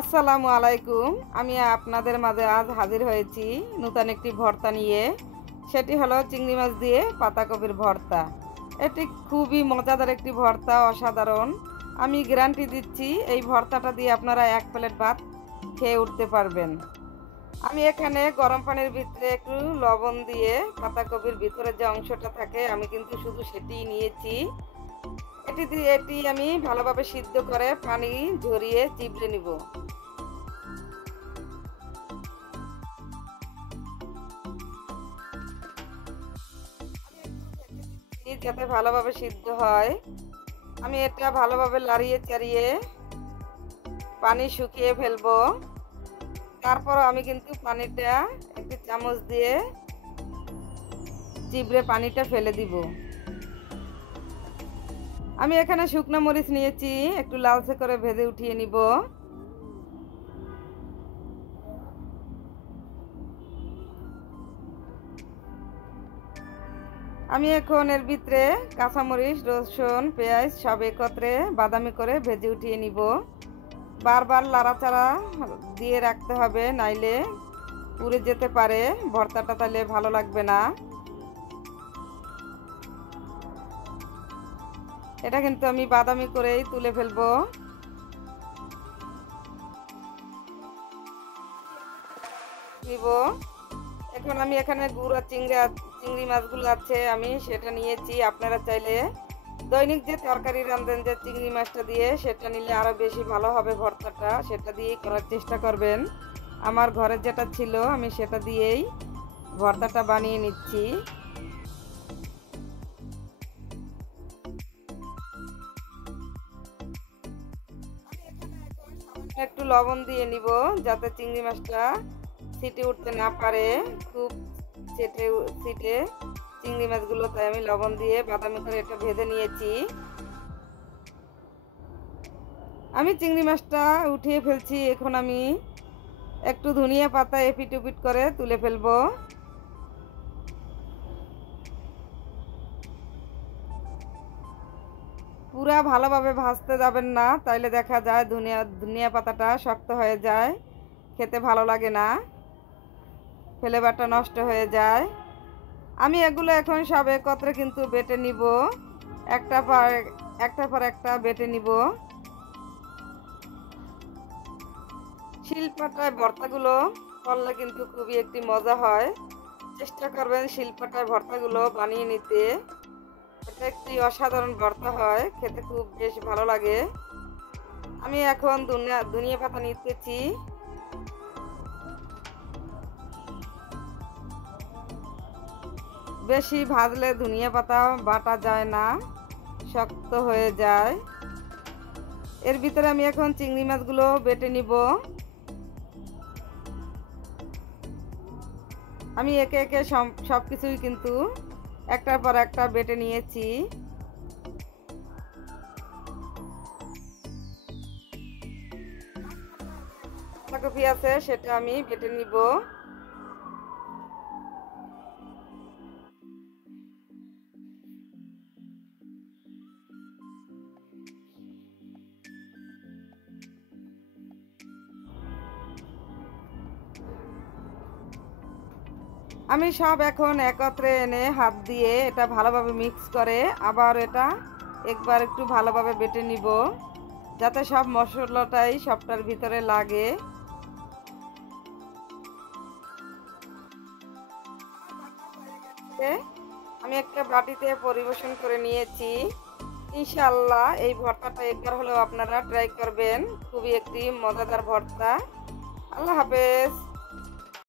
আসসালামু আলাইকুম। আমি আপনাদের মাঝে আজ হাজির হয়েছি নতুন একটি ভর্তা নিয়ে। সেটি হলো চিংড়ি মাছ দিয়ে পাতাকপির ভর্তা। এটি খুবই মজাদার একটি ভর্তা, অসাধারণ। আমি গ্যারান্টি দিচ্ছি এই ভর্তাটা দিয়ে আপনারা এক প্লেট ভাত খেয়ে উঠতে পারবেন। আমি এখানে গরম পানির ভিতরে একটু লবণ দিয়ে পাতাকপির ভিতরে যে অংশটা থাকে আমি কিন্তু শুধু সেটিই নিয়েছি। এটি আমি ভালোভাবে সিদ্ধ করে পানি ঝরিয়ে চিবড়ে নিব। যাতে ভালোভাবে সিদ্ধ হয়, আমি এটা ভালোভাবে লাড়িয়ে চাড়িয়ে পানি শুকিয়ে ফেলবো। তারপর আমি কিন্তু পানিটা একটি চামচ দিয়ে চিবড়ে পানিটা ফেলে দিব। আমি এখানে শুকনো মরিচ নিয়েছি, একটু লালচে করে ভেজে উঠিয়ে নিব। আমি এখন এর ভিতরে কাঁচামরিচ, রসুন, পেঁয়াজ সব একত্রে বাদামি করে ভেজে উঠিয়ে নিব। বারবার লাড়াচাড়া দিয়ে রাখতে হবে, নাইলে পুড়ে যেতে পারে ভর্তাটা, তাহলে ভালো লাগবে না। এটা কিন্তু আমি বাদামি করেই তুলে ফেলবো। এখন আমি এখানে গুঁড়া চিংড়ি মাছগুলো আছে আমি সেটা নিয়েছি। আপনারা চাইলে দৈনিক যে তরকারি রাঁধেন যে চিংড়ি মাছটা দিয়ে, সেটা নিলে আরও বেশি ভালো হবে ভর্তাটা, সেটা দিয়েই করার চেষ্টা করবেন। আমার ঘরে যেটা ছিল আমি সেটা দিয়েই ভর্তাটা বানিয়ে নিচ্ছি। একটু লবণ দিয়ে নিব যাতে চিংড়ি মাছটা ছিটে উঠতে না পারে। খুব ছিটে চিংড়ি মাছগুলো, তাই আমি লবণ দিয়ে বাদামি করে এটা ভেজে নিয়েছি। আমি চিংড়ি মাছটা উঠিয়ে ফেলছি। এখন আমি একটু ধনিয়া পাতা এপিট ওপিট করে তুলে ফেলবো। পুরা ভালোভাবে ভাজতে যাবেন না, তাইলে দেখা যায় ধনিয়া পাতাটা শক্ত হয়ে যায়, খেতে ভালো লাগে না, ফ্লেভারটা নষ্ট হয়ে যায়। আমি এগুলো এখন সব একত্রে কিন্তু বেটে নিব, একটা পর একটা বেটে নিব। শিলপাটায় ভর্তাগুলো করলে কিন্তু খুবই একটি মজা হয়। চেষ্টা করবেন শিলপাটায় ভর্তাগুলো বানিয়ে নিতে। এটা একটি অসাধারণ ভর্তা হয়, খেতে খুব বেশ ভালো লাগে। আমি এখন ধনিয়া পাতা নিতেছি। বেশি ভাজলে ধনিয়া পাতা বাটা যায় না, শক্ত হয়ে যায়। এর ভিতরে আমি এখন চিংড়ি মাছগুলো বেটে নিব। আমি একে একে সব কিছুই কিন্তু একটার পর একটা বেটে নিয়েছি। বাঁধাকপি আছে সেটা আমি বেটে নিব। আমি সব এখন একত্রে এনে হাত দিয়ে এটা ভালোভাবে মিক্স করে আবার এটা একবার একটু ভালোভাবে বেটে নিব, যাতে সব মশলাটাই সবটার ভিতরে লাগে। আমি একটা বাটিতে পরিবেশন করে নিয়েছি। ইনশাআল্লাহ এই ভর্তাটা একবার হলেও আপনারা ট্রাই করবেন, খুবই একটি মজাদার ভর্তা। আল্লাহ হাফেজ।